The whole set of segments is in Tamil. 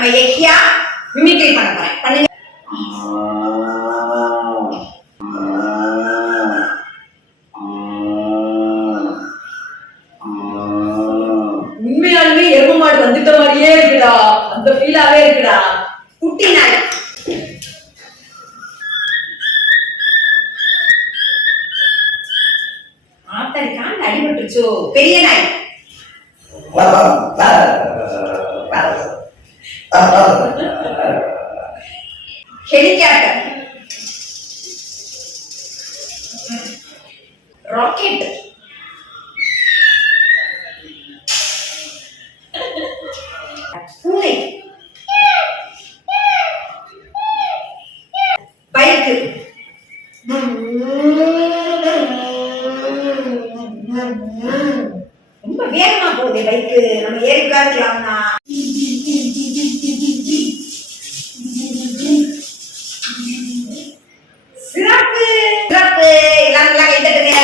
நம்ம எஹ்யா மிமிக்ரி பண்ண போறேன். பண்ணுங்க. உண்மையாலுமே எருமை மாடு வந்துட்ட மாதிரியே இருக்குடா. அந்த ஃபீலாவே இருக்குடா. குட்டி நாய். ஆத்தடி கால் அடிபட்டுச்சோ. பெரிய நாய். ஹெலிகாப்டர். ராக்கெட். பூனை. பைக்கு. ரொம்ப வேகமா போகுது பைக்கு. நம்ம ஏறி உட்கார்ந்துக்கலாம்னா. சிறப்பு சிறப்பு. எல்லாரும் நல்லா கை தட்டுங்க.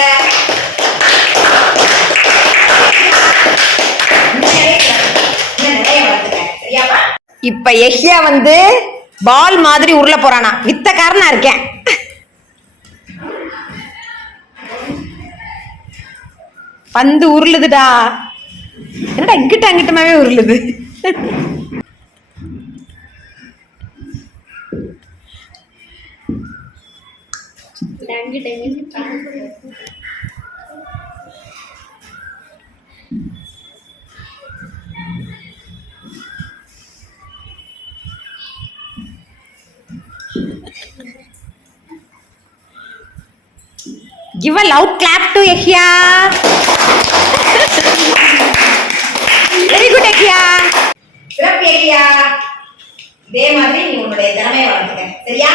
இப்ப எஹ்யா வந்து பால் மாதிரி உருள போறானா. வித்தக்காரனா இருக்கேன். பந்து உருளுதுடா. என்னடா இங்கிட்ட அங்கிட்டமாவே உருளுது. Give a loud clap to Yahya. Very good Yahya. சிறப்பு Yahya. இதே மாதிரி நீ உன்னுடைய திறமையை வளர்த்துக்க. சரியா?